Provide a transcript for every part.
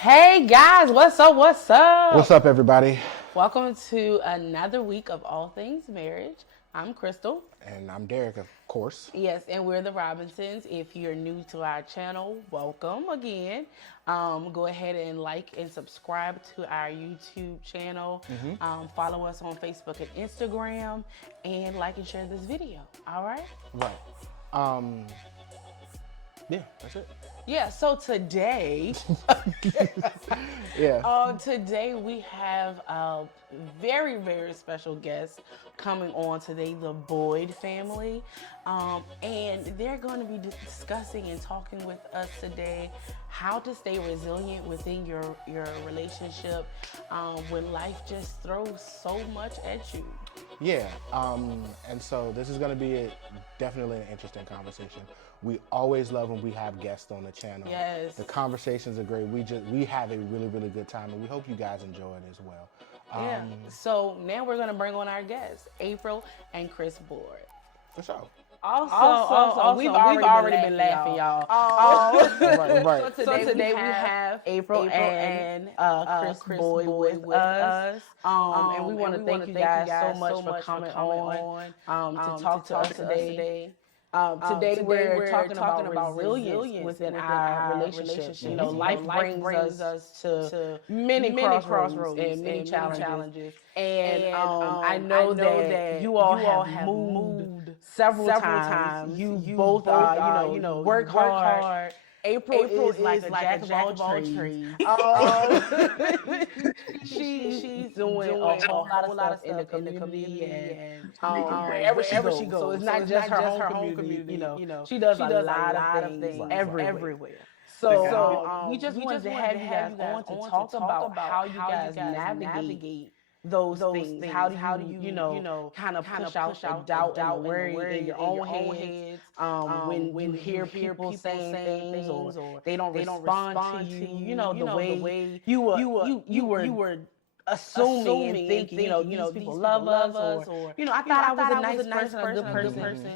Hey guys, what's up? What's What's up? up, everybody? Welcome to another week of All Things Marriage. I'm Crystal. And I'm Derek, of course. Yes, and we're the Robinsons. If you're new to our channel, welcome again. Go ahead and like and subscribe to our YouTube channel. Follow us on Facebook and Instagram, and like and share this video. All right? Right. Um, yeah, that's it. Yeah, so today, Yeah. today we have a very, very special guest coming on today, the Boyd family. And they're going to be discussing and talking with us today how to stay resilient within your relationship when life just throws so much at you. Yeah. And so this is going to be definitely an interesting conversation. We always love when we have guests on the channel. Yes. The conversations are great. We have a really, really good time, and we hope you guys enjoy it as well. Yeah. So now we're going to bring on our guests, April and Chris Boyd. For sure. Also, we've already been laughing, y'all. Right. So today we have April and Chris Boyd with us. And we want to thank you guys so much for coming on to talk to us today. Today we're talking about resilience within our relationship. You know, life brings us to many crossroads and many challenges. And I know that you all have moved several times. You both are, work hard. April is like a jack of all trades. She's doing a whole lot of stuff in the community and wherever she goes. So it's not just her home community. She does a lot of things everywhere. So we just wanted to have you guys on to talk about how you guys navigate those things. How do you kind of push out the doubt and the worry in your own heads when you hear people saying things or they don't respond to you, the way you were assuming and thinking, these people love us, or I thought I was a nice person, a good person,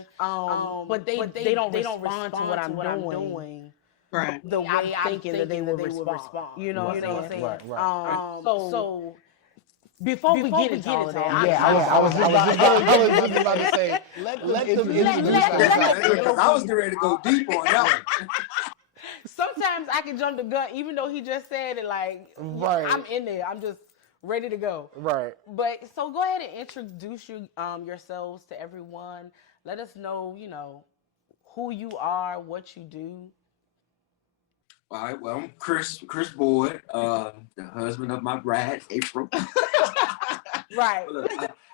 but they don't respond to what I'm doing. Right. The way I'm thinking that they will respond. You know what I'm saying? Right. So before we get into all of that, Yeah, I was just about to say, let them introduce themselves. I was getting ready to go deep on that one. sometimes I can jump the gun, even though he just said it. Like, Right. I'm in there. I'm just ready to go. Right. But so go ahead and introduce yourselves to everyone. Let us know, who you are, what you do. All right. Well, I'm Chris Boyd, the husband of my bride, April. Right. Look,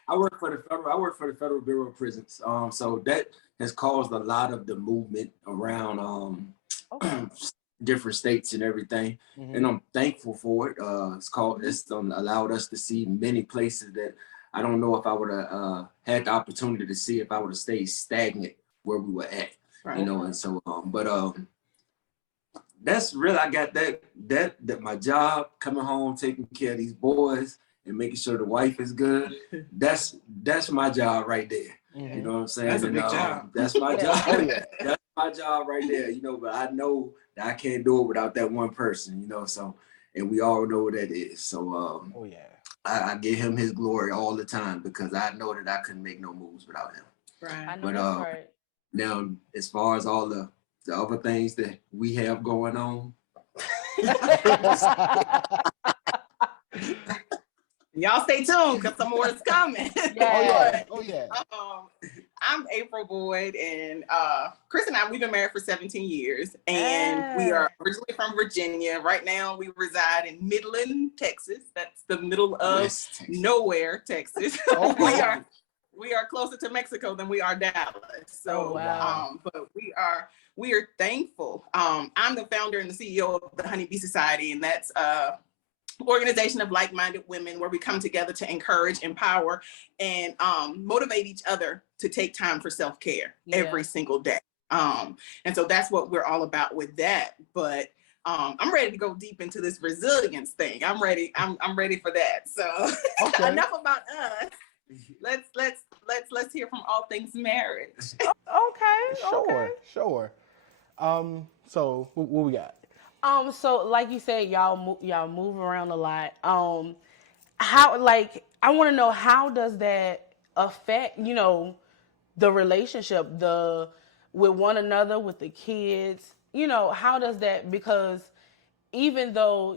I work for the Federal Bureau of Prisons. So that has caused a lot of the movement around different states and everything. And I'm thankful for it. It's allowed us to see many places that I don't know if I would have had the opportunity to see if I would have stayed stagnant where we were at. Right. And so that's really, I got that my job, coming home, taking care of these boys and making sure the wife is good. That's my job right there. You know what I'm saying? That's a big job. That's my job. Oh, yeah. That's my job right there. But I know that I can't do it without that one person. So, and we all know what that is. So, Oh yeah. I give him his glory all the time because I know that I couldn't make no moves without him. Right. I know that's right. Now, as far as all the other things that we have going on. Y'all stay tuned because some more is coming. Yeah. Oh yeah. I'm April Boyd, and Chris and I, we've been married for 17 years, and we are originally from Virginia. Right now, we reside in Midland, Texas. That's the middle of nowhere, Texas. Oh, wow. We are closer to Mexico than we are Dallas. So, wow. But we are thankful. I'm the founder and the CEO of the Honeybee Society, and that's organization of like-minded women where we come together to encourage, empower, and motivate each other to take time for self-care every single day. And so that's what we're all about with that. But I'm ready to go deep into this resilience thing. I'm ready for that. So enough about us. Let's hear from all things marriage. Okay. Sure. So what we got? So like you said, y'all move around a lot. How, like, I want to know, how does that affect, the relationship, with one another, with the kids? How does that, because even though,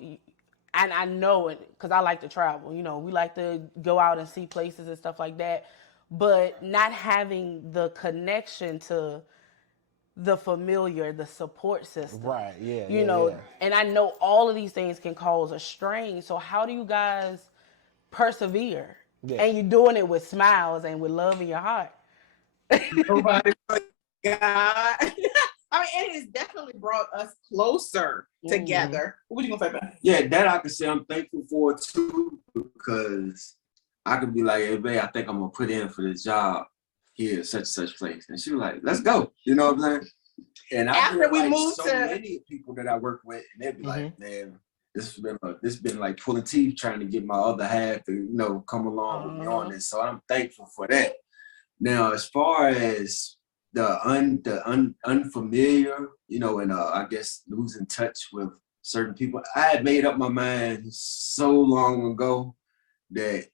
and I know it because I like to travel, we like to go out and see places and stuff like that, but not having the connection to the familiar, the support system. Right, yeah, And I know all of these things can cause a strain. So how do you guys persevere? Yeah. And you're doing it with smiles and with love in your heart. Nobody but God. I mean, it has definitely brought us closer together. What would you gonna say about it? Yeah, that I can say I'm thankful for too, because I could be like, hey, babe, I think I'm gonna put in for this job here at such and such place. And she was like, let's go. You know what I'm saying? And after we like moved so to many people that I work with, and they'd be like, man, this been like pulling teeth trying to get my other half to, come along with me on this. So I'm thankful for that. Now, as far as the unfamiliar, and I guess losing touch with certain people, I had made up my mind so long ago that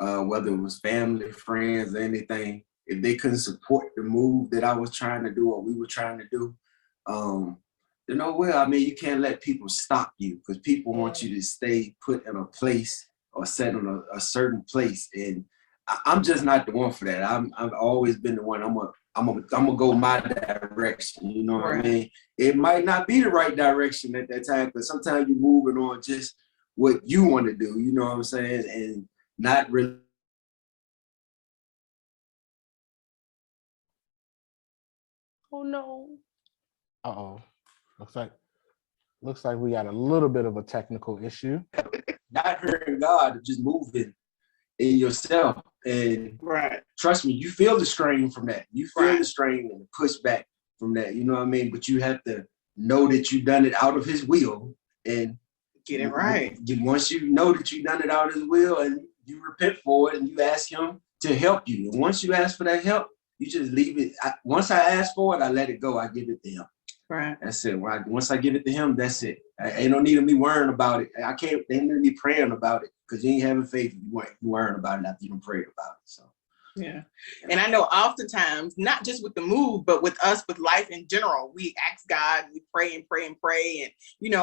whether it was family, friends, or anything, if they couldn't support the move that I was trying to do or we were trying to do, you can't let people stop you, because people want you to stay put in a place or set in a certain place. And I'm just not the one for that. I've always been the one. I'm gonna go my direction. You know what I mean? It might not be the right direction at that time, but sometimes you're moving on just what you want to do. You know what I'm saying? And not really. Oh no. Uh-oh. Looks like we got a little bit of a technical issue. Not hearing God, just moving in yourself. And trust me, you feel the strain from that. You feel the strain and the pushback from that. You know what I mean? But you have to know that you've done it out of his will and get it right. Once you know that you've done it out of his will and you repent for it and you ask him to help you. And once you ask for that help, you just leave it. Once I ask for it, I let it go. I give it to him. Right. That's it. Once I give it to him, that's it. Ain't no need of me worrying about it. They ain't need me praying about it, because you ain't having faith if you worrying about it after you prayed about it. So. Yeah. And I know oftentimes, not just with the move, but with us, with life in general, we ask God, we pray and pray and pray and,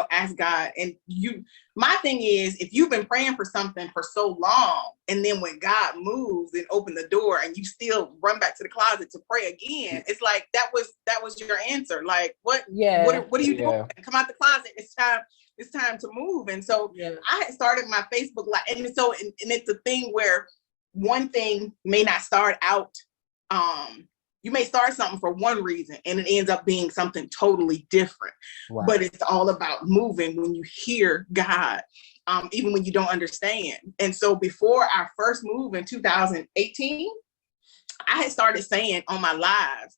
ask God. And my thing is, if you've been praying for something for so long, and then when God moves and open the door and you still run back to the closet to pray again, it's like, that was your answer. Like, what are you doing? Come out the closet. It's time to move. And so I had started my Facebook Live. And so, and it's a thing where one thing may not start out, you may start something for one reason and it ends up being something totally different. Right. But it's all about moving when you hear God, even when you don't understand. And so before our first move in 2018, I had started saying on my lives,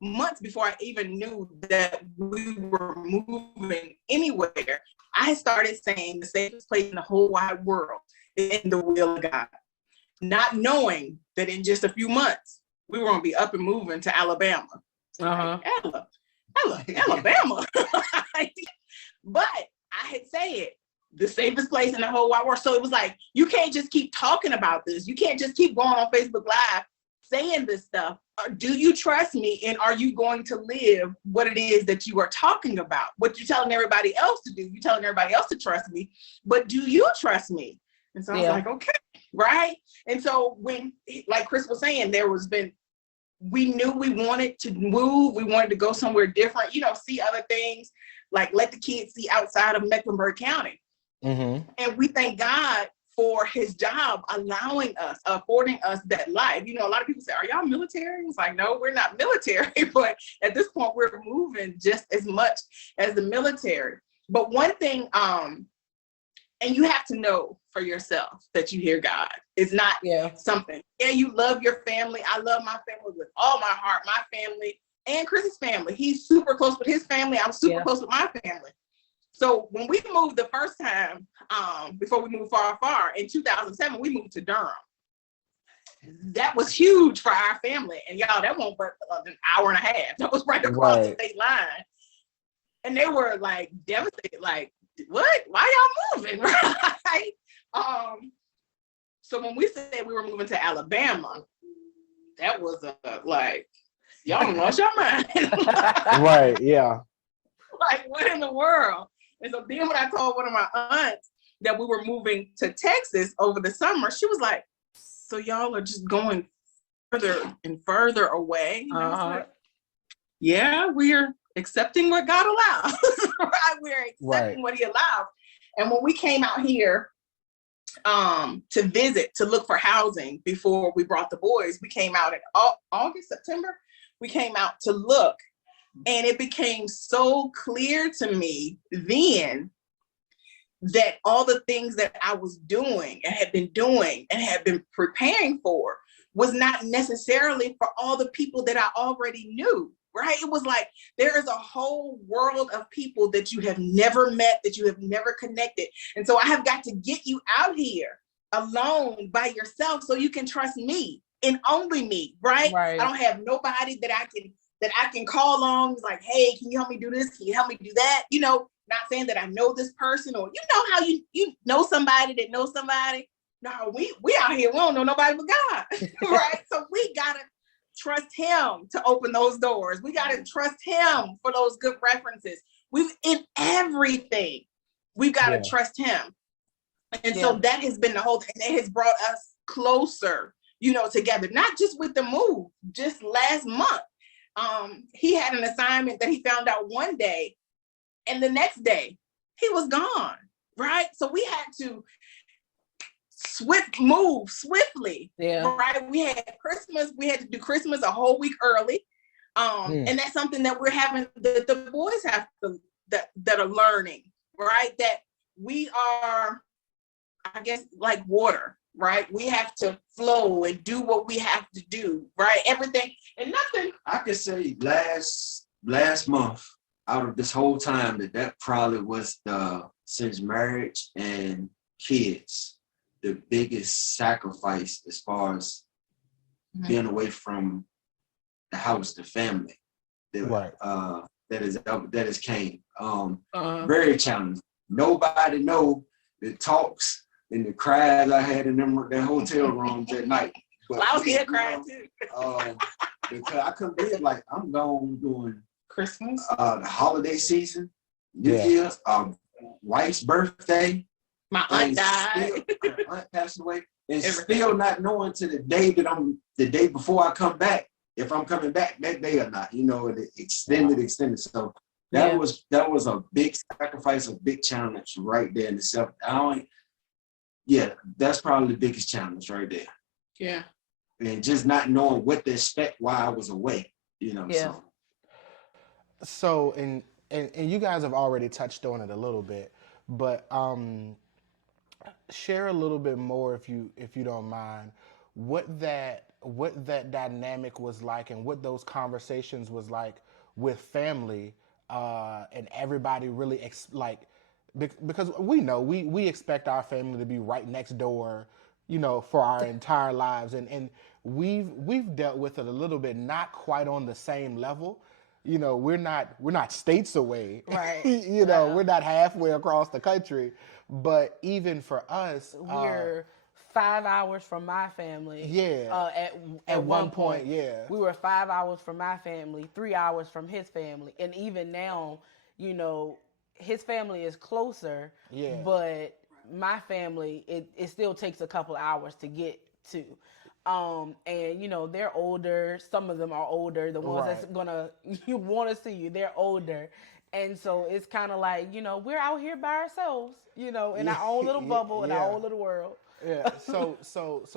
months before I even knew that we were moving anywhere, I had started saying the safest place in the whole wide world is in the will of God, not knowing that in just a few months we were going to be up and moving to Alabama. Alabama. But I had said the safest place in the whole wide world. So it was like, you can't just keep talking about this. You can't just keep going on Facebook Live saying this stuff. Do you trust me? And are you going to live what it is that you are talking about? What you're telling everybody else to do? You're telling everybody else to trust me, but do you trust me? And so I was like, okay, right? And so when, like Chris was saying, we knew we wanted to move. We wanted to go somewhere different, see other things, like let the kids see outside of Mecklenburg County. Mm-hmm. And we thank God for his job allowing us, affording us that life. A lot of people say, are y'all military? It's like, no, we're not military, but at this point we're moving just as much as the military. But one thing, and you have to know for yourself that you hear God. It's not something. Yeah, you love your family. I love my family with all my heart, my family and Chris's family. He's super close with his family. I'm super close with my family. So when we moved the first time, before we moved far in 2007, we moved to Durham. That was huge for our family. And y'all, that won't but an hour and a half. That was right across the state line. And they were like devastated, like, what? Why y'all moving? Right? So when we said we were moving to Alabama, that was like, y'all lost your mind. Right, yeah. Like, what in the world? And so then when I told one of my aunts that we were moving to Texas over the summer, she was like, so y'all are just going further and further away? And I was like, yeah, we're accepting what God allows. Right? We're accepting what he allows. And when we came out here to visit, to look for housing before we brought the boys, we came out in August, September. We came out to look. And it became so clear to me then that all the things that I was doing and had been preparing for was not necessarily for all the people that I already knew, right? It was like, there is a whole world of people that you have never met, that you have never connected. And so I have got to get you out here alone by yourself so you can trust me and only me, right? I don't have nobody that I can call on. It's like, hey, can you help me do this? Can you help me do that? You know, not saying that I know this person, or you know how you know somebody that knows somebody. No, we out here, we don't know nobody but God. Right? So we gotta trust him to open those doors. We gotta trust him for those good references. In everything, we've got to trust him. And so that has been the whole thing. It has brought us closer, you know, together, not just with the move, just last month. He had an assignment that he found out one day, and the next day he was gone, right? So we had to move swiftly, right? We had to do Christmas a whole week early. And that's something that we're having, the boys have to, that are learning, right? That we are, I guess, like water, right? We have to flow and do what we have to do, right? Everything and nothing. I could say last month, out of this whole time, that probably was since marriage and kids, the biggest sacrifice as far as being away from the house, the family, that is came. Very challenging. Nobody know the talks and the cries I had in that hotel rooms that night. But I was here crying too. Because I couldn't believe, like, I'm gone doing Christmas, the holiday season, New Year's, wife's birthday. My aunt died. Her aunt passed away, and still not knowing to the day before I come back, if I'm coming back that day or not. You know, it extended. So that was a big sacrifice, a big challenge right there in itself. That's probably the biggest challenge right there. Yeah. And just not knowing what to expect while I was away, you know. Yeah. So and you guys have already touched on it a little bit, but share a little bit more if you don't mind, what that dynamic was like and what those conversations was like with family and everybody really because we know we expect our family to be right next door, you know, for our entire lives, and we've dealt with it a little bit, not quite on the same level. You know, we're not states away, right? You know, we're not halfway across the country, but even for us, we're 5 hours from my family. Yeah. At one point, yeah, we were 5 hours from my family, 3 hours from his family, and even now, you know, his family is closer. Yeah. But my family, it still takes a couple hours to get to. And you know, they're older. Some of them are older. The ones that's you want to see you, they're older. And so it's kind of like, you know, we're out here by ourselves, you know, in our own little bubble, in our own little world. Yeah. So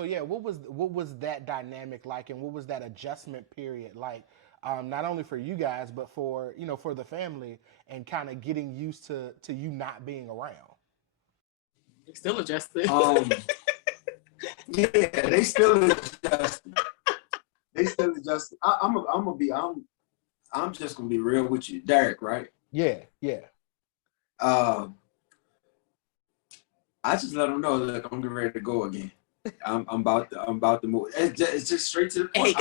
yeah, what was that dynamic like, and what was that adjustment period like? Not only for you guys, but for, you know, for the family, and kind of getting used to you not being around. They still adjusted. Yeah, they still adjusting. I'm just gonna be real with you, Derek, right? Yeah. I just let them know that I'm getting ready to go again. I'm about to move. It's just straight to the point.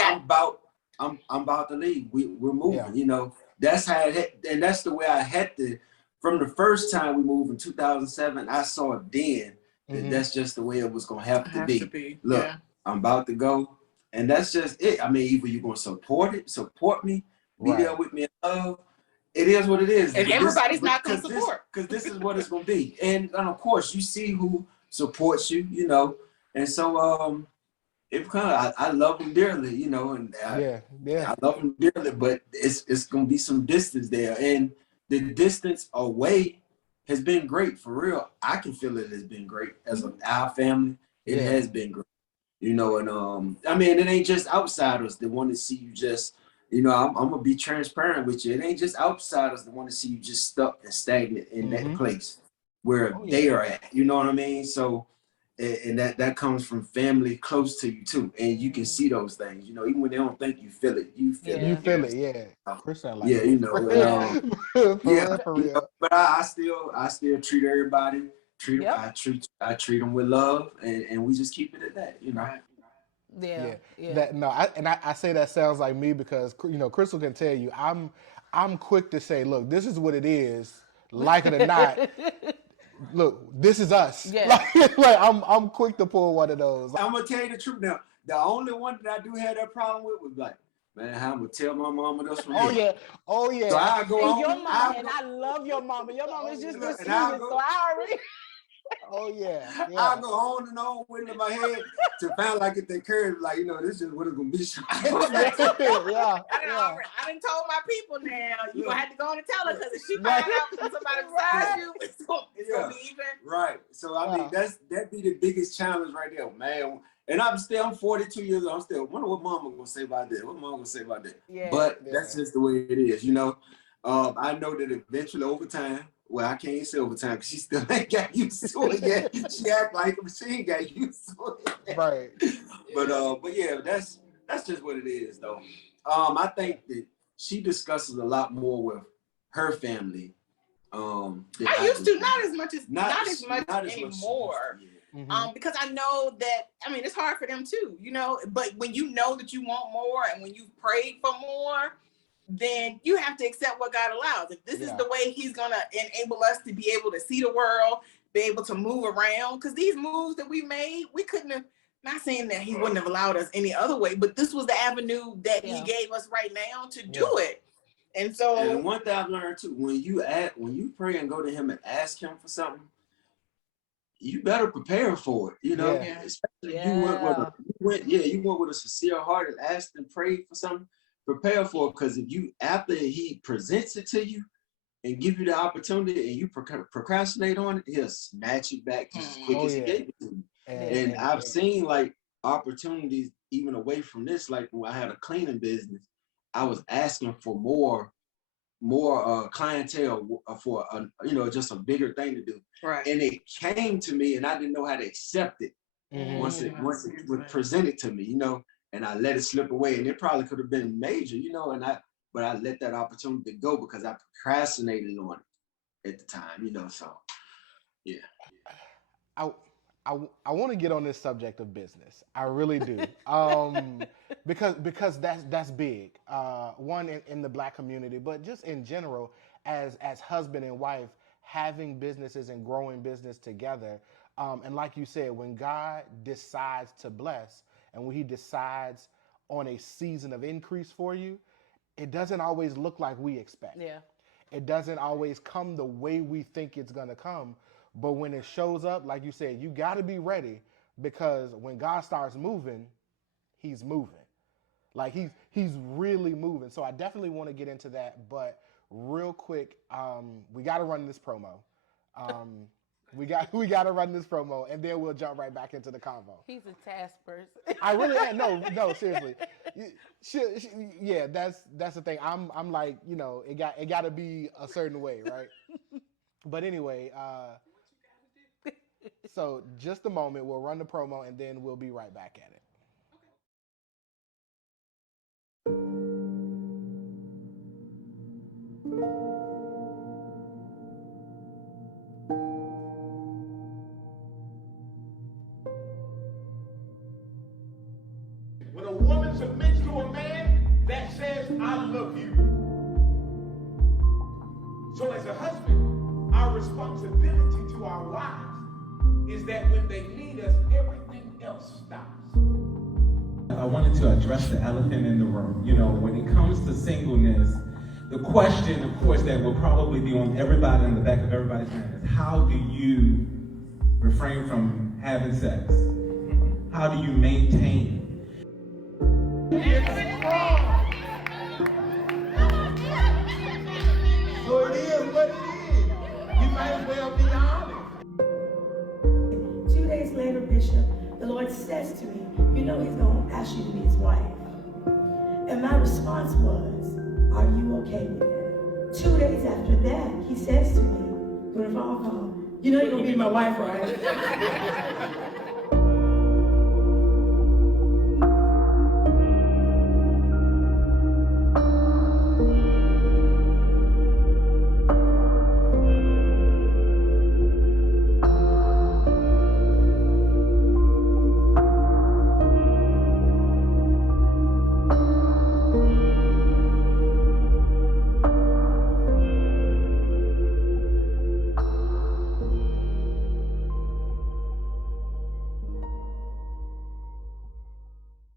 I'm about to leave. We're moving. You know, that's how and that's the way I had to. From the first time we moved in 2007, I saw then that that's just the way it was gonna have to be. Look, I'm about to go, and that's just it. I mean, either you're gonna support me, be there with me in love. It is what it is. And everybody's not gonna support, because this is what it's gonna be. And of course, you see who supports you, and so it kind of I love them dearly, and I love them dearly, but it's gonna be some distance there, and the distance away has been great for real. I can feel it has been great as our family. It has been great, and I mean, it ain't just outsiders that want to see you just, I'm gonna be transparent with you. It ain't just outsiders that want to see you just stuck and stagnant in that place where they are at. You know what I mean? So. And that comes from family close to you too, and you can see those things. Even when they don't think you feel it, you feel it. You feel it, yeah. Chris like for real. But I still treat everybody. I treat them with love, and we just keep it at that. Yeah. I say that sounds like me because Crystal can tell you I'm quick to say, look, this is what it is, like it or not. Look, this is us. Yeah. Like I'm quick to pull one of those. I'm gonna tell you the truth now. The only one that I do have that problem with was like, man, how I'm gonna tell my mama this from here. Oh yeah. So I go on. Your mama, and I love your mama. Your mama is just the sweetest. So I already. Oh yeah. I go on and on with it in my head to find like get that courage, like this is what it's gonna be. I done told my people now. You gonna have to go on and tell her, because if she find out from somebody besides you, it's gonna be even. Right. So I mean, that'd be the biggest challenge right there, man. And I'm 42 years old. I'm still wonder what mama gonna say about that. What mama gonna say about that? Yeah. But that's just the way it is, I know that eventually over time. Well, I can't say over time because she still ain't got used to it yet. She act like she ain't got used to it yet. Right. But yeah, that's just what it is though. I think that she discusses a lot more with her family. I used to, not as much anymore. Because I know that, I mean, it's hard for them too, but when you know that you want more and when you've prayed for more, then you have to accept what God allows. If this is the way he's going to enable us to be able to see the world, be able to move around, because these moves that we made, we couldn't have, not saying that he wouldn't have allowed us any other way, but this was the avenue that he gave us right now to do it. And so, and one thing I've learned too, when you pray and go to him and ask him for something, you better prepare for it, especially you went with a sincere heart and asked and prayed for something. Prepare for it, because if you, after he presents it to you and give you the opportunity and you procrastinate on it, he'll snatch it back just as quick as he gave it to you. And I've seen like opportunities even away from this, like when I had a cleaning business, I was asking for more clientele for just a bigger thing to do. Right. And it came to me and I didn't know how to accept it once it was presented to me, and I let it slip away, and it probably could have been major, but I let that opportunity go because I procrastinated on it at the time, so yeah. I want to get on this subject of business. I really do. Because that's big. One in the Black community, but just in general, as husband and wife, having businesses and growing business together. And like you said, when God decides to bless, and when he decides on a season of increase for you, it doesn't always look like we expect. Yeah. It doesn't always come the way we think it's going to come. But when it shows up, like you said, you got to be ready, because when God starts moving, he's moving. Like he's really moving. So I definitely want to get into that. But real quick, we got to run this promo. We got to run this promo, and then we'll jump right back into the convo. He's a task person. I really am. No, seriously. Yeah, that's the thing. I'm like, it got to be a certain way, right? But anyway, so just a moment. We'll run the promo, and then we'll be right back at it. When a woman submits to a man that says, I love you, So as a husband, our responsibility to our wives is that when they need us, everything else stops. I wanted to address the elephant in the room. You know, when it comes to singleness, the question, of course, that will probably be on everybody in the back of everybody's mind is, how do you refrain from having sex? How do you maintain? So it is what it is. You might as well be honest. 2 days later, Bishop, the Lord says to me, you know he's going to ask you to be his wife. And my response was, are you okay with that? 2 days after that, he says to me, through the phone call, you know you're going to be my wife, right?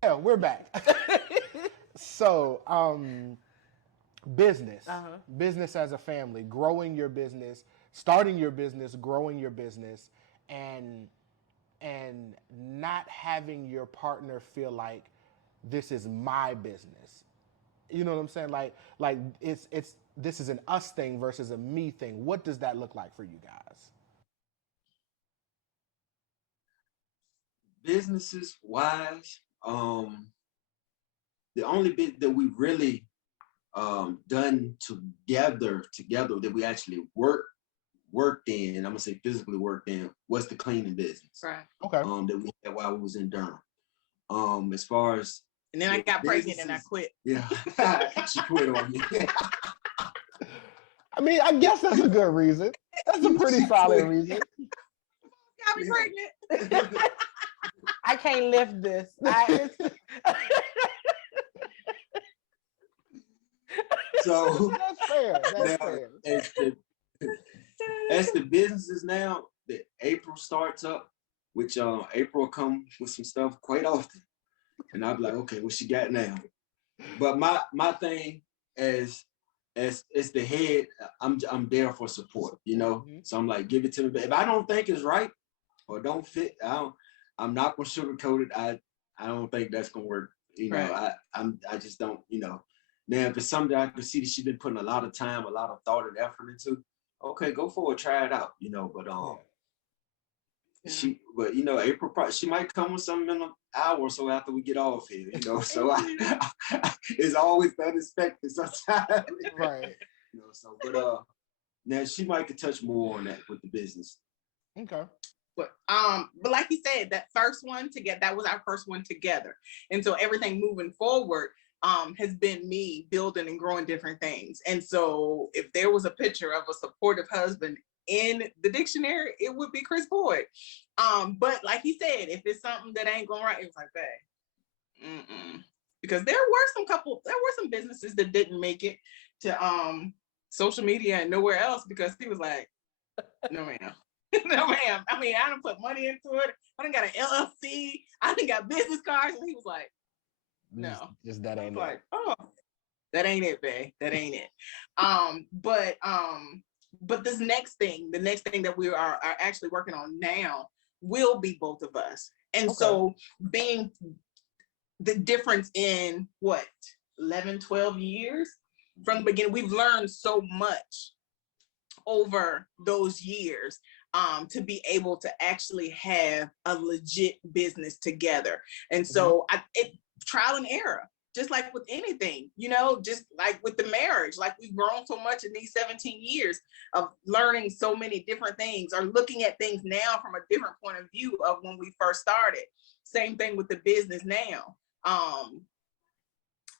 Yeah, we're back. So, business, business as a family, growing your business, starting your business, growing your business, and not having your partner feel like this is my business. You know what I'm saying? Like it's this is an us thing versus a me thing. What does that look like for you guys? Businesses wise, the only bit that we really done together that we actually worked in, I'm gonna say physically worked in, was the cleaning business. Right. Okay. That we had while we was in Durham. As far as And then I got pregnant and I quit. Yeah, she quit on me. I mean, I guess that's a good reason. That's a pretty solid reason. Got me pregnant. I can't lift this. So that's fair. That's fair. As the businesses now, that April starts up, which April come with some stuff quite often, and I'll be like, okay, what she got now? But my thing as the head, I'm there for support, you know. Mm-hmm. So I'm like, give it to me. But if I don't think it's right or don't fit, I'm not gonna sugarcoat it. I don't think that's gonna work. You know, right. I just don't, you know. Now if it's something that I can see that she's been putting a lot of time, a lot of thought and effort into, okay, go forward, try it out, you know. But but you know, April she might come with something in an hour or so after we get off here, you know. So it's always unexpected sometimes. Right. You know, so but now she might could touch more on that with the business. Okay. But like you said, that was our first one together. And so everything moving forward has been me building and growing different things. And so if there was a picture of a supportive husband in the dictionary, it would be Chris Boyd. But like he said, if it's something that ain't going right, it was like, babe, because there were some businesses that didn't make it to social media and nowhere else because he was like, no ma'am. No ma'am. I mean, I done put money into it. I done got an LLC. I done got business cards. And he was like, no. Just that ain't it. Like, oh, that ain't it, babe. That ain't it. But this next thing, the next thing that we are actually working on now will be both of us. And so being the difference in 11, 12 years from the beginning, we've learned so much over those years to be able to actually have a legit business together. And so trial and error, just like with anything, you know, just like with the marriage, like we've grown so much in these 17 years of learning so many different things or looking at things now from a different point of view of when we first started. Same thing with the business now.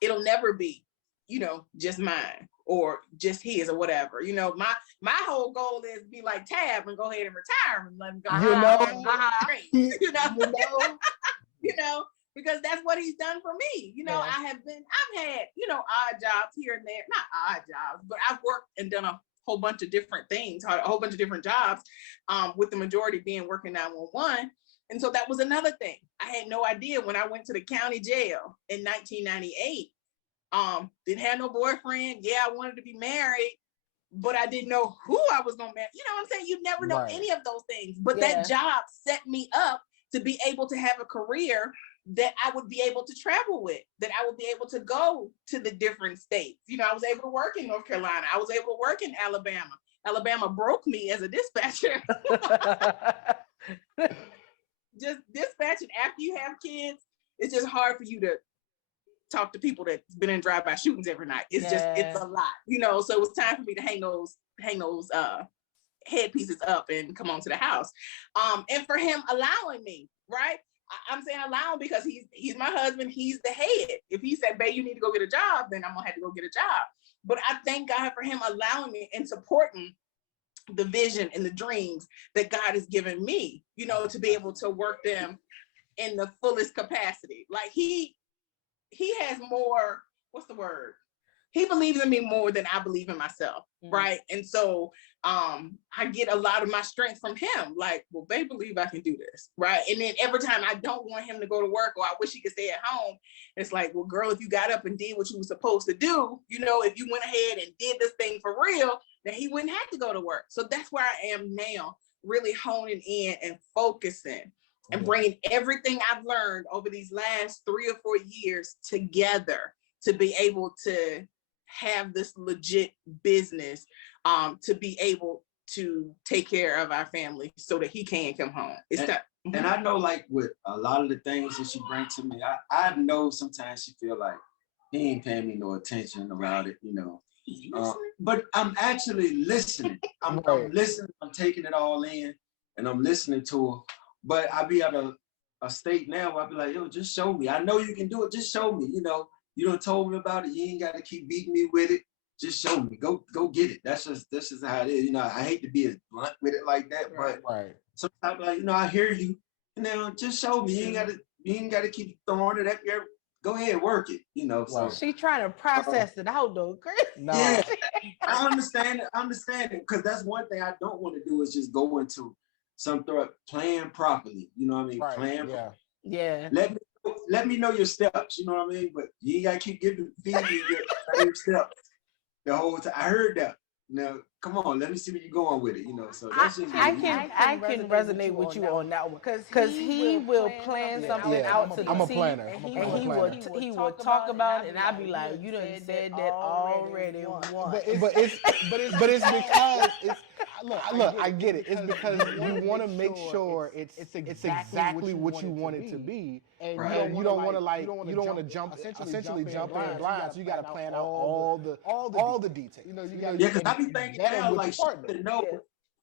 It'll never be, you know, just mine or just his or whatever. You know, my whole goal is to be like Tab and go ahead and retire and let him go. You know, because that's what he's done for me. You know, I've had, you know, odd jobs here and there, not odd jobs, but I've worked and done a whole bunch of different things, a whole bunch of different jobs, with the majority being working 911. And so that was another thing. I had no idea when I went to the county jail in 1998. Didn't have no boyfriend. Yeah, I wanted to be married, but I didn't know who I was gonna marry. You know what I'm saying? You never know any of those things. But that job set me up to be able to have a career that I would be able to travel with, that I would be able to go to the different states. You know, I was able to work in North Carolina. I was able to work in Alabama. Alabama broke me as a dispatcher. Just dispatching after you have kids, it's just hard for you to talk to people that's been in drive-by shootings every night. It's just, it's a lot, you know. So it was time for me to hang those headpieces up and come on to the house. And for him allowing me, right? I'm saying allowing because he's my husband, he's the head. If he said, babe, you need to go get a job, then I'm gonna have to go get a job. But I thank God for him allowing me and supporting the vision and the dreams that God has given me, you know, to be able to work them in the fullest capacity. Like he has more, what's the word? He believes in me more than I believe in myself, right? And so I get a lot of my strength from him. Like, well, they believe I can do this, right? And then every time I don't want him to go to work or I wish he could stay at home, it's like, well, girl, if you got up and did what you were supposed to do, you know, if you went ahead and did this thing for real, then he wouldn't have to go to work. So that's where I am now, really honing in and focusing and bringing everything I've learned over these last 3 or 4 years together to be able to have this legit business, to be able to take care of our family so that he can come home. And I know, like, with a lot of the things that she brings to me, I know sometimes she feel like he ain't paying me no attention about it, you know. But I'm actually listening. I'm listening, I'm taking it all in, and I'm listening to her. But I be at a state now where I be like, yo, just show me. I know you can do it. Just show me, you know. You done told me about it. You ain't got to keep beating me with it. Just show me. Go get it. That's just how it is. You know, I hate to be as blunt with it like that, but sometimes, like, you know, I hear you. And then just show me. You ain't gotta keep throwing it at your. Go ahead, work it. You know. So she trying to process it out though, Chris. No. Yeah, I understand it. Because that's one thing I don't want to do is just go into some plan properly. You know what I mean? Plan. Yeah. Let me know your steps, you know what I mean? But you ain't gotta keep feeding me your same steps the whole time. I heard that. Now, come on, let me see where you're going with it, you know. So that's just I can resonate with you on that one because he will plan something out to the I'm a planner. and he will talk about it, and I'll be like, you done said that already once. But it's because look, I get it. It's because you want to make sure it's exactly what you want it to be, and you don't want to jump essentially jump in blind. So you got to plan out all the details. You know, you got because I be thinking now like she ought to know.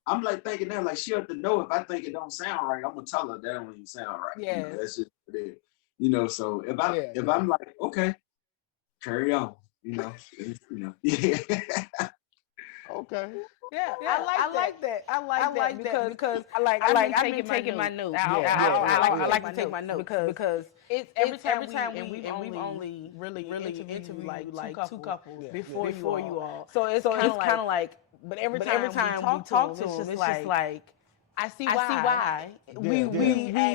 I'm like thinking now like she ought to know if I think it don't sound right, I'm gonna tell her that don't even sound right. Yeah, you know, that's just what it is. You know, so if I'm like, okay, carry on. You know, yeah. Okay. Yeah, I like that. I like that because I've been taking my notes. I like to take my notes because it's every time we've only really interviewed like two couples before you all. So it's kind of like, but every time we talk to them, it's just like I see why we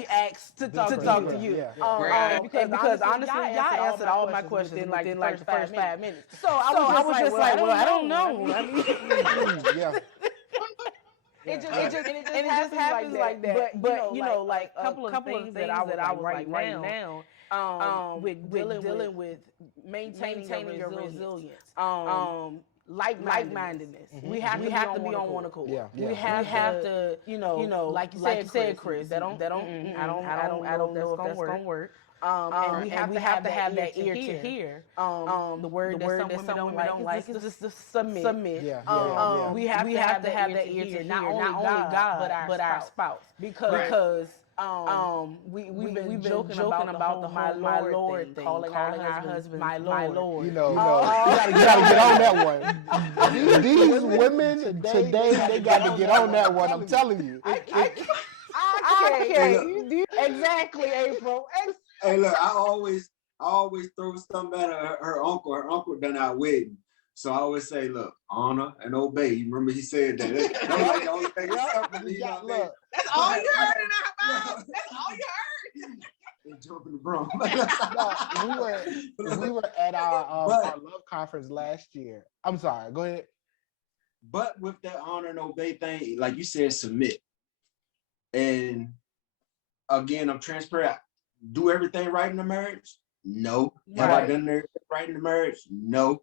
asked to talk to you. Because honestly, y'all answered all my questions within like the first 5 minutes. So I was just like, well, I don't know. I mean, It just happens like that. But you know, like a couple of things that I was writing now, with dealing with maintaining your resilience, like-mindedness. We have to be on one accord. We have to, you know, like you said, Chris. I don't know if that's gonna work. And we have to have that ear to hear. The word that some women don't like is just submit. We have to have that ear to hear not only God but our spouse because we've been joking about the my Lord thing, calling our husband my Lord. You know, you gotta get on that one. These women today, they got to get on that one. I'm telling you. I can't. Exactly, April. Hey, look, I always throw something at her uncle. Her uncle done our wedding. So I always say, look, honor and obey. You remember he said that. That's like the only thing that's happening. You know what I mean? That's all you heard in our mouth. That's all you heard. And jump in the broom. No, we were at our love conference last year. I'm sorry. Go ahead. But with that honor and obey thing, like you said, submit. And again, I'm transparent. Do everything right in the marriage? No. Have I done everything right in the marriage? No.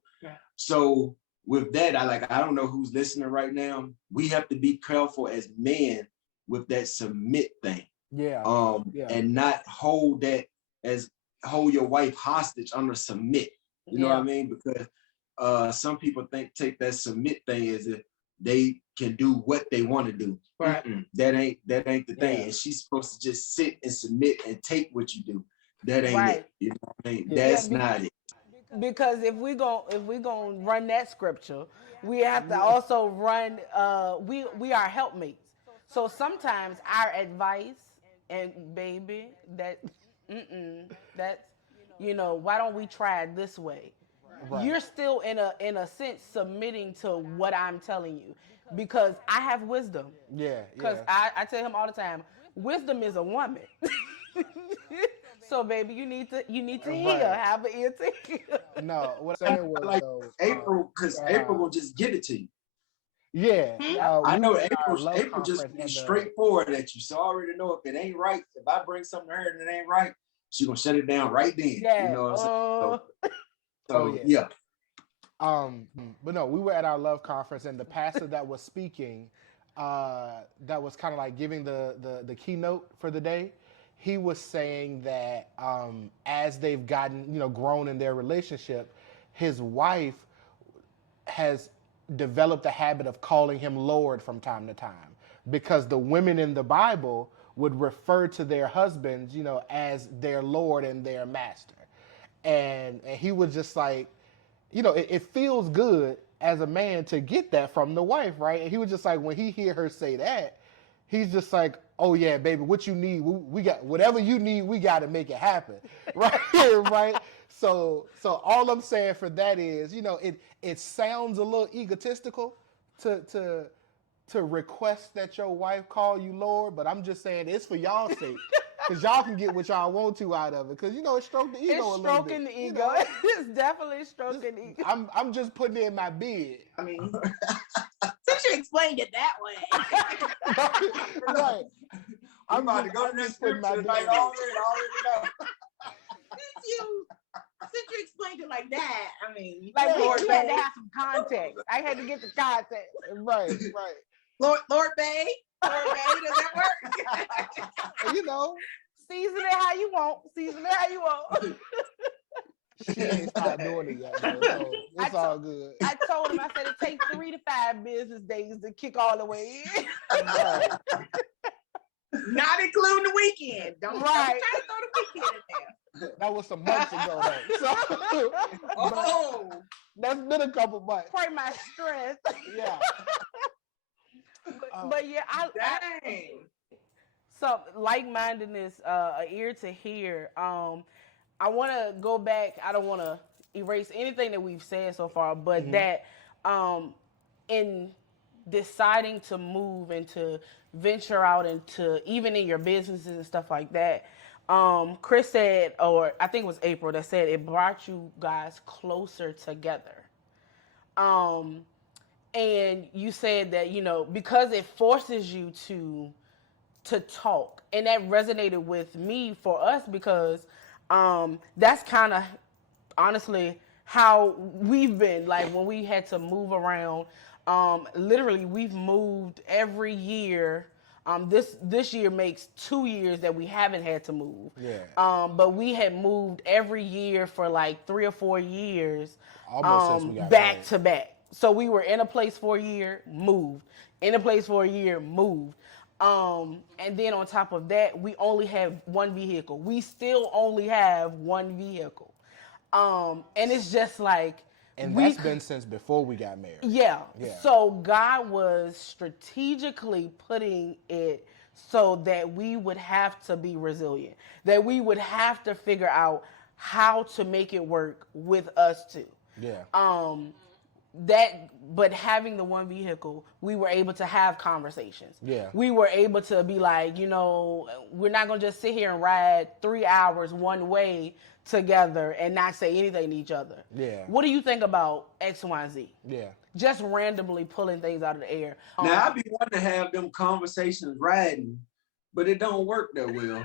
So with that, I don't know who's listening right now. We have to be careful as men with that submit thing. And not hold your wife hostage under submit. You know what I mean? Because some people take that submit thing as if they can do what they want to do. Right. That ain't the thing. And she's supposed to just sit and submit and take what you do. That ain't it. You know what I mean? That's not it. Because if we gonna run that scripture, we have to also run. We are helpmates. So sometimes our advice and baby that's why don't we try it this way? Right. You're still in a sense submitting to what I'm telling you because I have wisdom. Because I tell him all the time, wisdom is a woman. So baby, you need to hear, have an ear to hear. No, what I'm saying was like April, because April will just give it to you. Yeah, I know April just be straightforward at you, so I already know if it ain't right. If I bring something to her and it ain't right, she's gonna shut it down right then. Yeah. You know what I'm saying? So yeah. But no, we were at our love conference, and the pastor that was speaking, that was kind of like giving the keynote for the day. He was saying that as they've gotten, grown in their relationship, his wife has developed a habit of calling him Lord from time to time, because the women in the Bible would refer to their husbands, as their Lord and their master. And he was just like, it feels good as a man to get that from the wife, right? And he was just like, when he hear her say that, he's just like, oh yeah, baby, what you need, we got whatever you need, we got to make it happen, right? Right. So all I'm saying for that is, it sounds a little egotistical to request that your wife call you Lord, but I'm just saying it's for y'all's sake, because y'all can get what y'all want to out of it, because it strokes the ego a little bit. It's stroking the ego. It's definitely stroking the ego. I'm just putting it in my bid. I mean, since you explained it that way. Right. I'm about to go to this scripture tonight already know. Since you explained it like that, I mean, like Lord Bay, had to have some context. I had to get the context. Right. Lord Bay, does that work? Season it how you want. She ain't stopped doing it yet, though, so it's all good. I told him, I said it takes 3 to 5 business days to kick all the way in. Not including the weekend. Don't try to throw the weekend in there. That was some months ago, though. So, that's been a couple months. Pray my strength. Yeah. But yeah, so like-mindedness, an ear to hear. I want to go back. I don't want to erase anything that we've said so far, but that in deciding to move and to venture out into even in your businesses and stuff like that, Chris said, or I think it was April that said, it brought you guys closer together. And you said that, because it forces you to talk. And that resonated with me for us because that's kind of honestly how we've been, like when we had to move around. Literally, we've moved every year. This year makes 2 years that we haven't had to move. Yeah. But we had moved every year for like 3 or 4 years. Almost since we got back married. to back. So we were in a place for a year, moved. In a place for a year, moved. And then on top of that, we only have one vehicle. We still only have one vehicle. And it's just like, and that's been since before we got married. Yeah. So God was strategically putting it so that we would have to be resilient, that we would have to figure out how to make it work with us too. Yeah. but having the one vehicle, we were able to have conversations. Yeah. We were able to be like, we're not going to just sit here and ride 3 hours one way together and not say anything to each other. Yeah. What do you think about X, Y, and Z? Yeah. Just randomly pulling things out of the air. Now, I be wanting to have them conversations riding, but it don't work that well.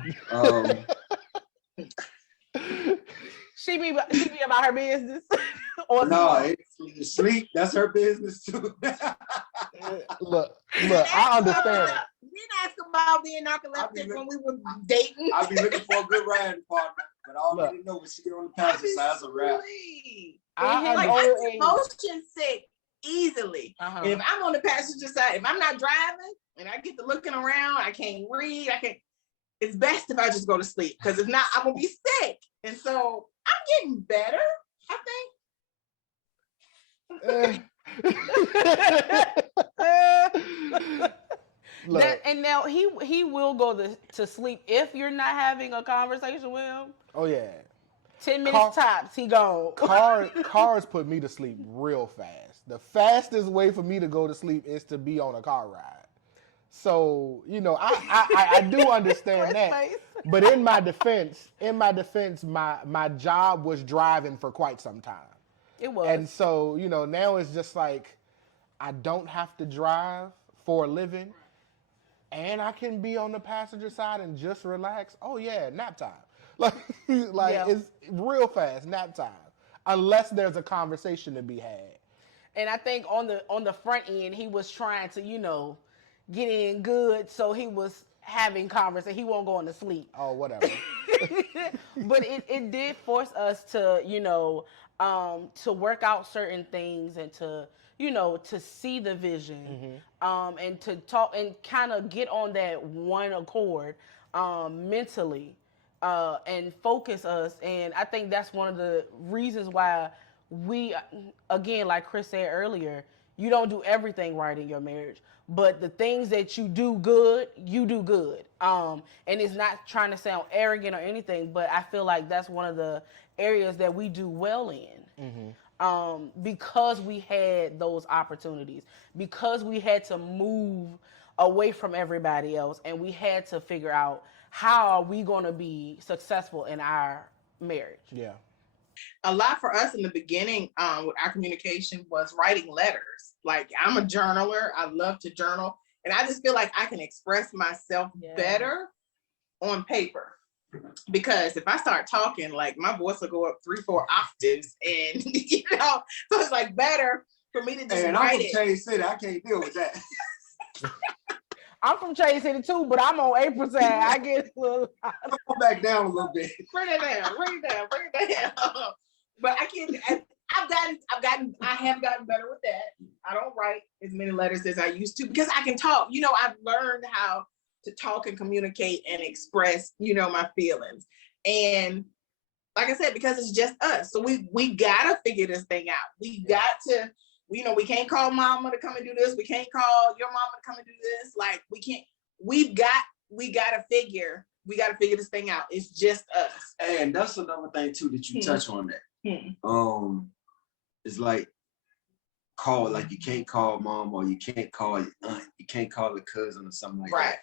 She be about her business. Or no, sleep. That's her business too. look, I understand. We didn't ask about being narcoleptic when we were dating. I be looking for a good riding partner, but I already know when she get on the passenger side, it's a wrap. I get motion sick easily. And if I'm on the passenger side, if I'm not driving and I get to looking around, I can't read. It's best if I just go to sleep, because if not, I'm gonna be sick. And so I'm getting better, I think. And now he will go to sleep if you're not having a conversation with him. Oh yeah. 10 minutes tops, he gone. Cars put me to sleep real fast. The fastest way for me to go to sleep is to be on a car ride. So, I do understand that. But in my defense, my job was driving for quite some time. It was. And so, now it's just like, I don't have to drive for a living, and I can be on the passenger side and just relax. Oh yeah, nap time. It's real fast, nap time. Unless there's a conversation to be had. And I think on the front end, he was trying to, get in good, so he was having conversation. He won't go to sleep. Oh, whatever. But it did force us to, to work out certain things and to, to see the vision, and to talk and kind of get on that one accord mentally, and focus us. And I think that's one of the reasons why we, again, like Chris said earlier, you don't do everything right in your marriage, but the things that you do good, you do good. And it's not trying to sound arrogant or anything, but I feel like that's one of the areas that we do well in. Because we had those opportunities, because we had to move away from everybody else, and we had to figure out how are we going to be successful in our marriage. Yeah. A lot for us in the beginning with our communication was writing letters. Like, I'm a journaler. I love to journal. And I just feel like I can express myself better on paper. Because if I start talking, like, my voice will go up 3-4 octaves, and so it's like better for me to just write it. I'm from Chase City. I can't deal with that. I'm from Chase City too, but I'm on April side. I get a little. Come back down a little bit. Bring it down. But I can't. I have gotten better with that. I don't write as many letters as I used to, because I can talk. I've learned how to talk and communicate and express, my feelings. And like I said, because it's just us. So we gotta figure this thing out. We got to, we can't call mama to come and do this. We can't call your mama to come and do this. Like, we can't, we gotta figure this thing out. It's just us. And that's another thing too, that you touch on that. It's like, you can't call mom, or you can't call your aunt, you can't call a cousin or something like that.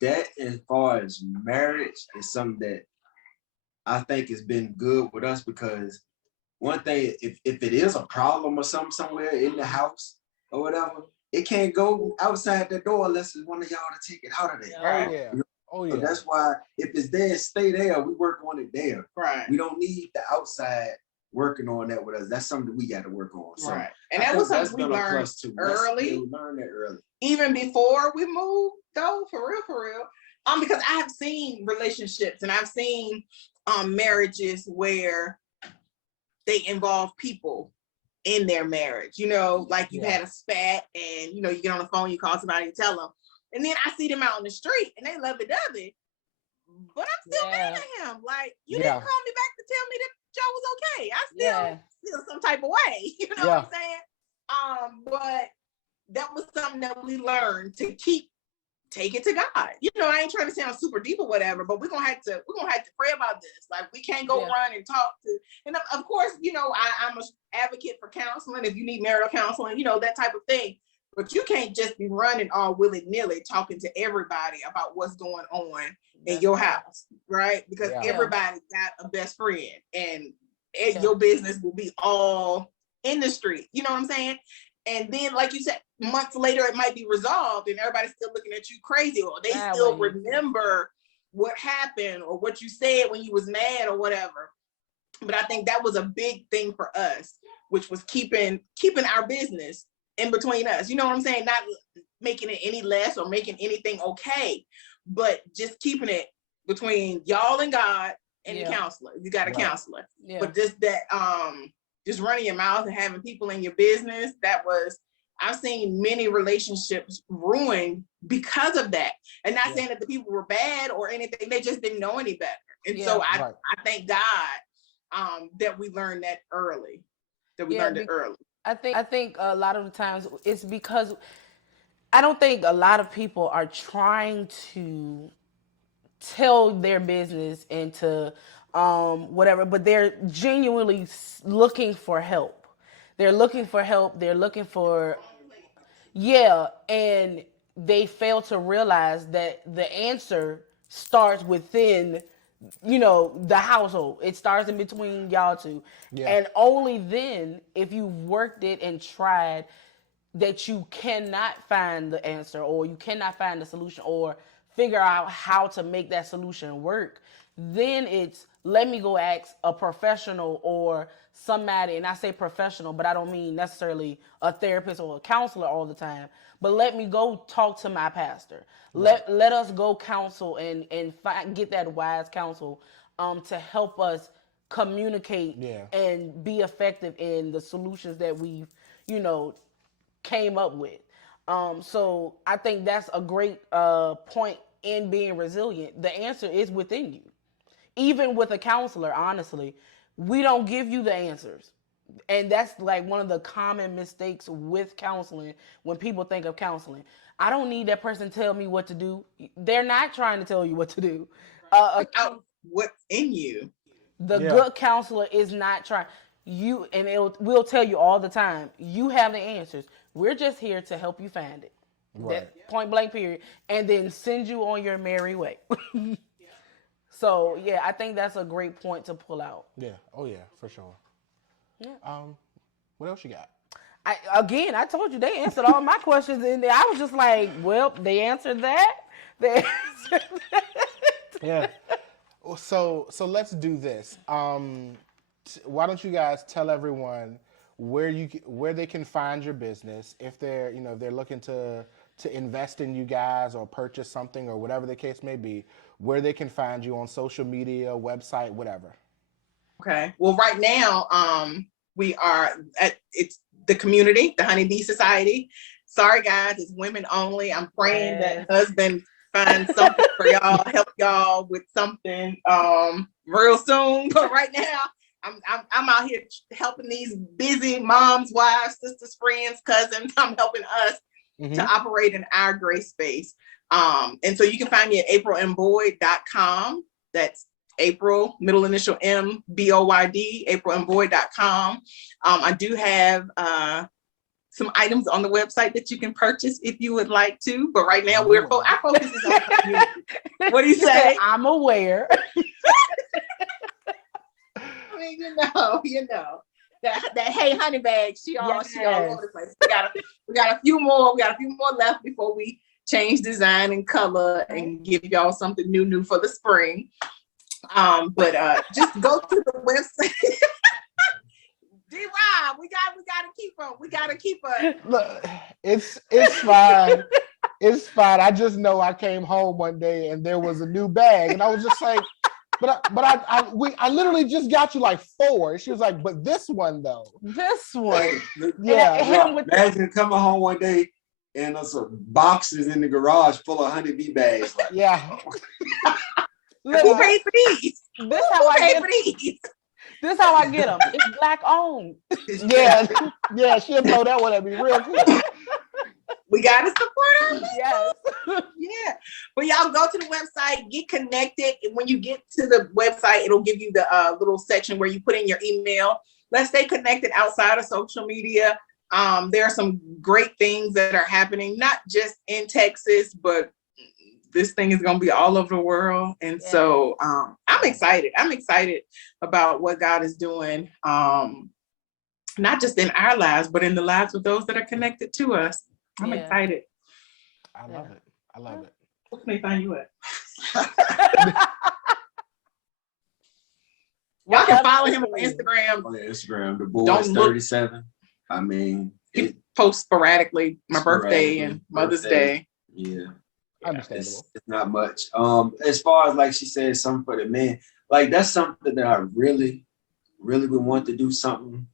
That, as far as marriage, is something that I think has been good with us, because one thing, if it is a problem or something somewhere in the house or whatever, it can't go outside the door unless it's one of y'all to take it out of there. Oh yeah. So that's why, if it's there, stay there. We work on it there. Right. We don't need the outside working on that with us. That's something that we got to work on. So right. And that was something we learned early. We learned that early. Even before we moved, though, for real. Because I have seen relationships, and I've seen marriages where they involve people in their marriage. Like, you had a spat, and you get on the phone, you call somebody and tell them, and then I see them out on the street and they lovey-dovey, but I'm still mad at him. Like, you didn't call me back to tell me that Joe was okay. I still feel some type of way. You know what I'm saying? But that was something that we learned to keep take it to God. You know, I ain't trying to sound super deep or whatever, but we're gonna have to pray about this. Like, we can't go run and talk to, and of course, you know, I'm an advocate for counseling if you need marital counseling, you know, that type of thing. But you can't just be running all willy-nilly talking to everybody about what's going on in your house, right? Because everybody got a best friend, and your business will be all in the street. You know what I'm saying? And then, like you said, months later, it might be resolved and everybody's still looking at you crazy, or they still remember what happened or what you said when you was mad or whatever. But I think that was a big thing for us, which was keeping our business in between us. You know what I'm saying? Not making it any less or making anything okay, but just keeping it between y'all and God and the counselor. You got a counselor. But just that, just running your mouth and having people in your business, I've seen many relationships ruined because of that. And not saying that the people were bad or anything, they just didn't know any better. And so I thank God that we learned that early, learned it early. I think a lot of the times it's because I don't think a lot of people are trying to tell their business and to whatever, but they're genuinely looking for help. They're looking for help. They're looking for, and they fail to realize that the answer starts within, you know, the household. It starts in between y'all two. And only then, if you've worked it and tried, that you cannot find the answer or you cannot find the solution or figure out how to make that solution work, then it's, let me go ask a professional or somebody, and I say professional, but I don't mean necessarily a therapist or a counselor all the time, but let me go talk to my pastor. Let us go counsel and get that wise counsel to help us communicate and be effective in the solutions that we've, you know, came up with. So I think that's a great point in being resilient. The answer is within you. Even with a counselor, honestly, we don't give you the answers. And that's like one of the common mistakes with counseling when people think of counseling. I don't need that person to tell me what to do. They're not trying to tell you what to do. What's in you. The good counselor is not trying. We'll tell you all the time, you have the answers. We're just here to help you find it. That point blank period. And then send you on your merry way. So I think that's a great point to pull out. Yeah. Oh yeah, for sure. Yeah. What else you got? I told you they answered all my questions, and I was just like, well, they answered that. They answered that. Yeah. So let's do this. Why don't you guys tell everyone where they can find your business if they're looking to invest in you guys or purchase something or whatever the case may be, where they can find you on social media, website, whatever. Okay. Well, right now, we are it's the community, the Honey Bee Society. Sorry, guys, it's women only. I'm praying that husband find something for y'all, help y'all with something real soon. But right now, I'm out here helping these busy moms, wives, sisters, friends, cousins. I'm helping us to operate in our gray space. And so you can find me at aprilmboyd.com. That's April, middle initial M, B-O-Y-D, aprilmboyd.com. I do have some items on the website that you can purchase if you would like to. But right now, our focus is on community. What do you say? I'm aware. I mean, you know. That Hey Honey bag, she all over the place. We got a few more left before we change design and color and give y'all something new for the spring. But just go to the website. D-Rob, we gotta keep her. Look, it's fine. It's fine. I just know I came home one day and there was a new bag, and I was just like, I literally just got you like 4. She was like, but this one though. This one. Yeah. Imagine coming home one day and there's some boxes in the garage full of honeybee bags. Like, yeah. Who paid for these? This how I get them. It's Black owned. Yeah, she'll throw that one at me real quick. We gotta support her. Yes. Yeah. But y'all go to the website, get connected. And when you get to the website, it'll give you the little section where you put in your email. Let's stay connected outside of social media. There are some great things that are happening, not just in Texas, but this thing is going to be all over the world. And so I'm excited. I'm excited about what God is doing, not just in our lives, but in the lives of those that are connected to us. I'm excited. I love it. I love it. Where can they find you at? Y'all can follow him on Instagram. On Instagram, the Boyds 37. I mean, he posts sporadically. My birthday and Mother's Day. Yeah. Understandable. It's not much. As far as like she said, something for the men, like that's something that I really would want to do something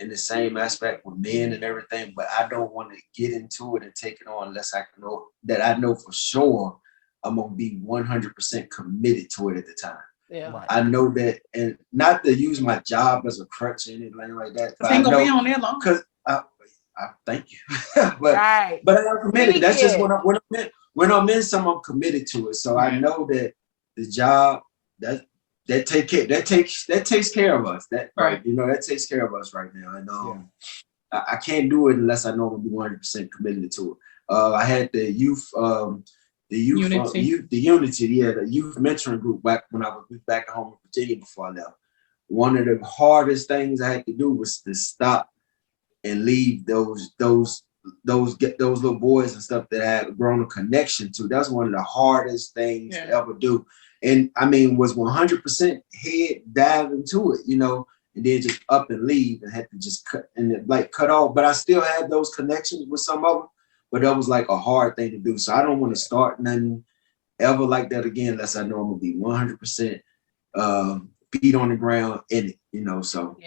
in the same aspect with men and everything, but I don't want to get into it and take it on unless I know that I know for sure I'm gonna be 100% committed to it at the time. Yeah, Right. I know that, and not to use my job as a crutch or anything like that. But ain't gonna be on there long. Because I thank you, but I'm committed. That's just when I'm in something, I'm committed to it. So I know that the job that takes care of us. That right, that takes care of us right now. And I can't do it unless I know I'm gonna be 100% committed to it. I had the youth Unity, the youth mentoring group back when I was back at home in Virginia before I left. One of the hardest things I had to do was to stop and leave those little boys and stuff that I had grown a connection to. That's one of the hardest things to ever do. And I mean, was 100% head dive into it, and then just up and leave and had to just cut off. But I still had those connections with some of them. But that was like a hard thing to do. So I don't want to start nothing ever like that again unless I know I'm gonna be 100% feet on the ground in it, So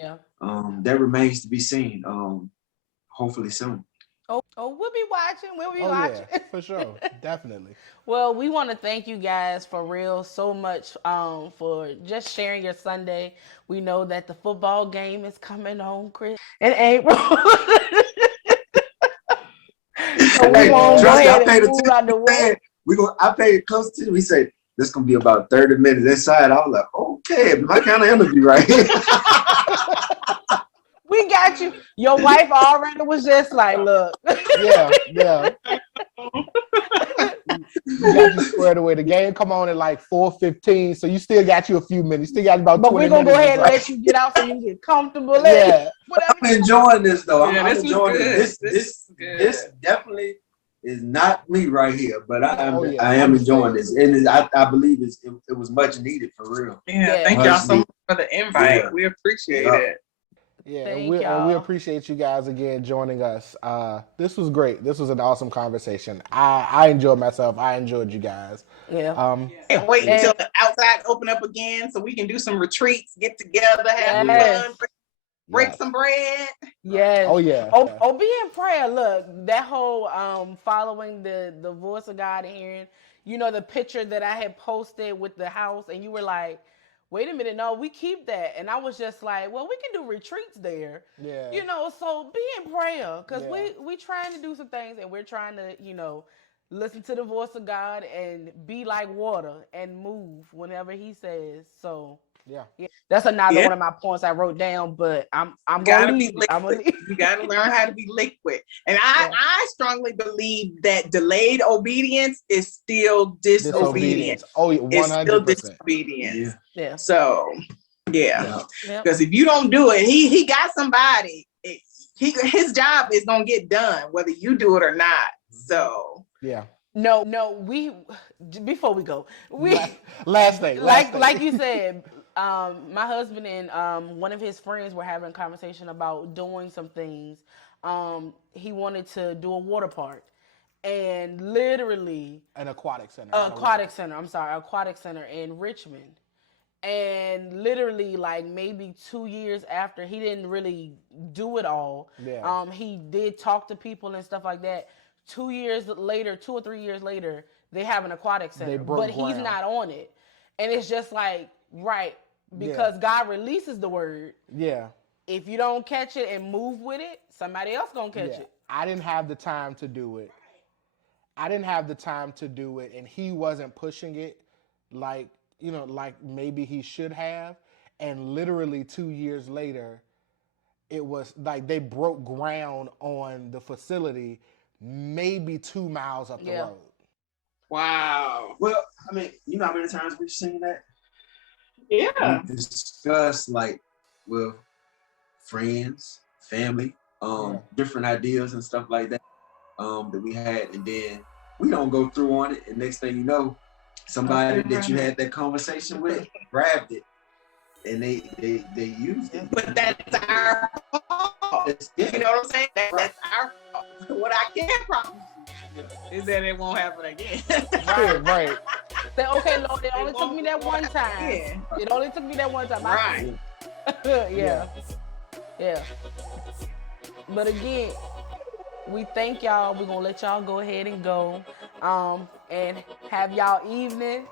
that remains to be seen. Hopefully soon. Oh, we'll be watching. We'll be watching. Yeah, for sure. Definitely. Well, we want to thank you guys for real so much for just sharing your Sunday. We know that the football game is coming on, Chris, in April. So we won't go ahead and move out the way. I paid close to. We said this gonna be about 30 minutes inside. I was like, okay, my kind of interview right here. We got you. Your wife already was just like, look. Yeah. You got you squared away. The game come on at like 4:15, so you still got you a few minutes. Still got about 20 minutes. But we're gonna go ahead and let you get out so you get comfortable. Yeah. I'm enjoying this though. I'm enjoying this. This definitely is not me right here, but I am enjoying this, and I believe it was much needed for real. Yeah, thank y'all so much for the invite. We appreciate it. Yeah, we appreciate you guys again joining us. This was great. This was an awesome conversation. I enjoyed myself. I enjoyed you guys. Yeah. Can't wait until the outside open up again so we can do some retreats, get together, have fun, break some bread. Yes. Oh yeah. Oh, be in prayer. Look, that whole following the voice of God and hearing, the picture that I had posted with the house, and you were like, wait a minute, no, we keep that. And I was just like, well, we can do retreats there. Yeah. So be in prayer, because we trying to do some things, and we're trying to, listen to the voice of God and be like water and move whenever he says. So yeah. That's another one of my points I wrote down, but I'm gonna leave it. You gotta learn how to be liquid. And I strongly believe that delayed obedience is still disobedience. Oh, 100%. It's still disobedience. Yeah. So because if you don't do it, he got somebody. His job is gonna get done whether you do it or not. So no, we before we go, last thing. Like you said. My husband and one of his friends were having a conversation about doing some things. He wanted to do a water park, and literally an aquatic center. Aquatic center in Richmond. And literally, like maybe 2 years after, he didn't really do it all. Yeah. He did talk to people and stuff like that. 2 or 3 years later, they have an aquatic center, but he's not on it. And it's just like, right, because God releases the word. Yeah. If you don't catch it and move with it, somebody else gonna catch it. I didn't have the time to do it. I didn't have the time to do it, and he wasn't pushing it like, you know, like maybe he should have. And literally 2 years later, it was like they broke ground on the facility maybe 2 miles up the road. Wow. Well, I mean, you know how many times we've seen that? Yeah. We discuss like with friends, family, different ideas and stuff like that that we had, and then we don't go through on it, and next thing you know, somebody that you had that conversation with grabbed it, and they used it. But that's our fault. You know what I'm saying? That's our fault. What I can't promise you is that it won't happen again. Right. Say, okay, Lord, it only took me that one time. Yeah. It only took me that one time. Right. Yeah. But again, we thank y'all. We're gonna let y'all go ahead and go. And have y'all evening.